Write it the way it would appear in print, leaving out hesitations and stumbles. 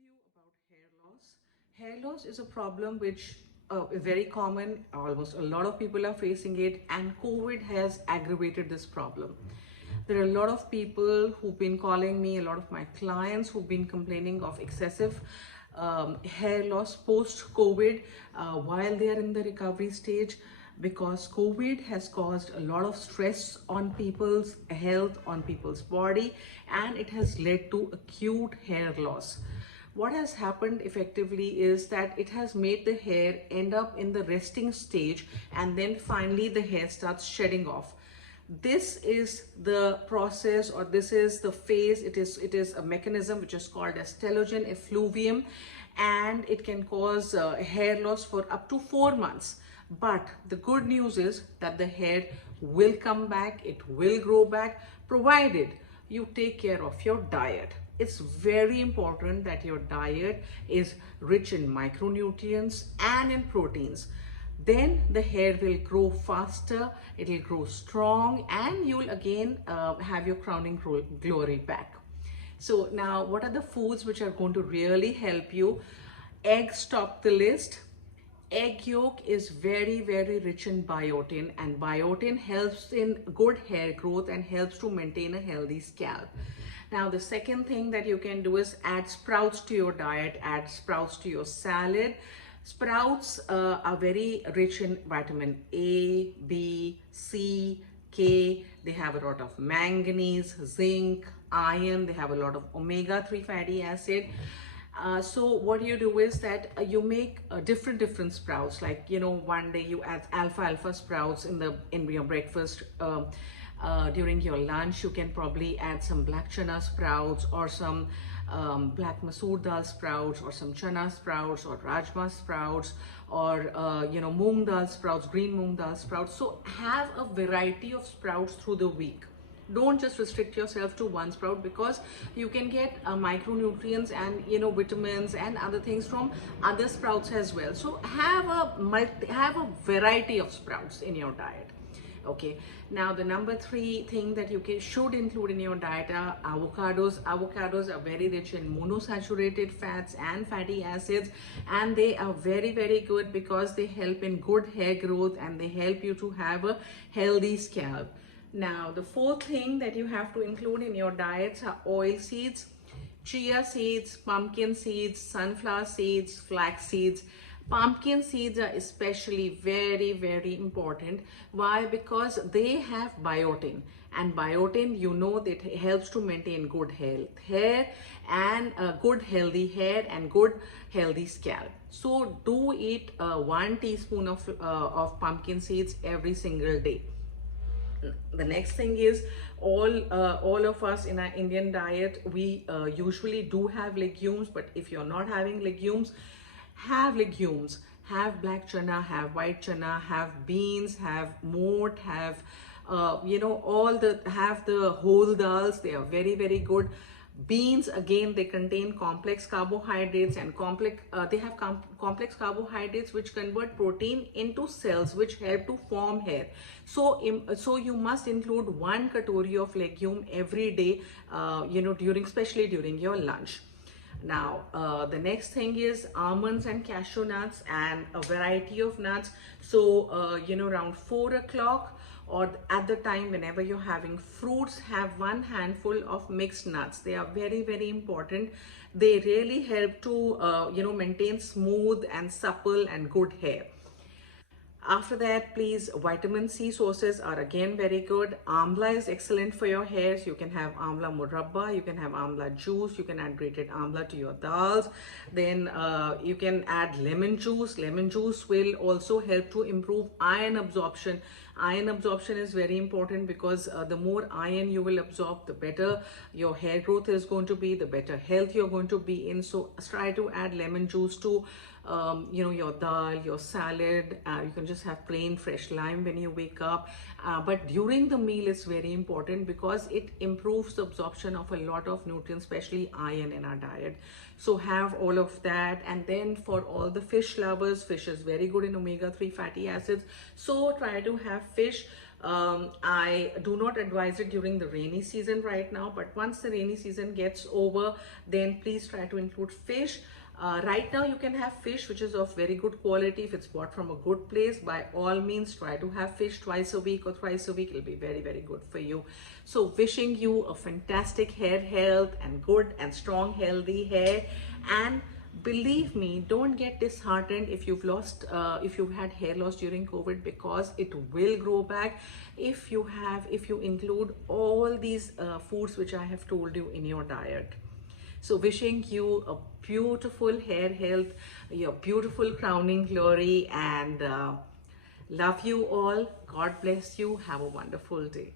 you about hair loss. Hair loss is a problem which is very common. Almost a lot of people are facing it, and COVID has aggravated this problem. There are a lot of people who've been calling me, a lot of my clients who've been complaining of excessive hair loss post COVID while they are in the recovery stage, because COVID has caused a lot of stress on people's health, on people's body, and it has led to acute hair loss. What has happened effectively is that it has made the hair end up in the resting stage, and then finally the hair starts shedding off. This is the process, or this is the phase. It is a mechanism which is called as telogen effluvium, and it can cause hair loss for up to 4 months. But the good news is that the hair will come back, it will grow back, provided you take care of your diet. It's very important that your diet is rich in micronutrients and in proteins. Then the hair will grow faster, it will grow strong, and you will again have your crowning glory back. So now, what are the foods which are going to really help you? Eggs top the list. Egg yolk is very rich in biotin, and biotin helps in good hair growth and helps to maintain a healthy scalp. Now the second thing that you can do is add sprouts to your diet, add sprouts to your salad. Sprouts are very rich in vitamin A, B, C, K. They have a lot of manganese, zinc, iron. They have a lot of omega-3 fatty acid. So what you do is that you make different sprouts. Like, one day you add alfalfa sprouts in your breakfast. During your lunch, you can probably add some black chana sprouts, or some black masoor dal sprouts, or some chana sprouts, or rajma sprouts, or moong dal sprouts, green moong dal sprouts. So have a variety of sprouts through the week. Don't just restrict yourself to one sprout, because you can get micronutrients and vitamins and other things from other sprouts as well. So have a variety of sprouts in your diet. Okay, now the number 3 thing that you should include in your diet are avocados. Avocados are very rich in monosaturated fats and fatty acids, and they are very good because they help in good hair growth and they help you to have a healthy scalp. Now, the 4th thing that you have to include in your diets are oil seeds, chia seeds, pumpkin seeds, sunflower seeds, flax seeds. Pumpkin seeds are especially very important. Why? Because they have biotin, and biotin, that helps to maintain good hair and good healthy hair and good healthy scalp. So do eat 1 teaspoon of pumpkin seeds every single day. The next thing is, all of us in our Indian diet, we usually do have legumes. But if you're not having legumes, have legumes. Have black chana, have white chana, have beans, have moat, have have the whole dals. They are very good. Beans, again, they contain complex carbohydrates, and they have complex carbohydrates which convert protein into cells, which help to form hair. So you must include 1 katori of legume every day, especially during your lunch. Now, the next thing is almonds and cashew nuts and a variety of nuts. So, around 4 o'clock, or at the time whenever you're having fruits, have 1 handful of mixed nuts. They are very important. They really help to, maintain smooth and supple and good hair. After that, please, vitamin C sources are again very good. Amla is excellent for your hair. So you can have amla murabba, you can have amla juice, you can add grated amla to your dals. Then you can add lemon juice. Lemon juice will also help to improve iron absorption. Iron absorption is very important, because the more iron you will absorb, the better your hair growth is going to be, the better health you're going to be in. So try to add lemon juice to your dal, your salad. You can just have plain fresh lime when you wake up. But during the meal, it's very important, because it improves the absorption of a lot of nutrients, especially iron in our diet. So have all of that. And then for all the fish lovers, fish is very good in omega-3 fatty acids. So try to have fish I do not advise it during the rainy season right now, but once the rainy season gets over, then please try to include fish. Right now you can have fish which is of very good quality if it's bought from a good place. By all means, try to have fish twice a week or thrice a week. It'll be very, very good for you. So wishing you a fantastic hair health and good and strong healthy hair. And believe me, don't get disheartened if if you've had hair loss during COVID, because it will grow back if you include all these foods which I have told you in your diet. So wishing you a beautiful hair health, your beautiful crowning glory, and love you all. God bless you. Have a wonderful day.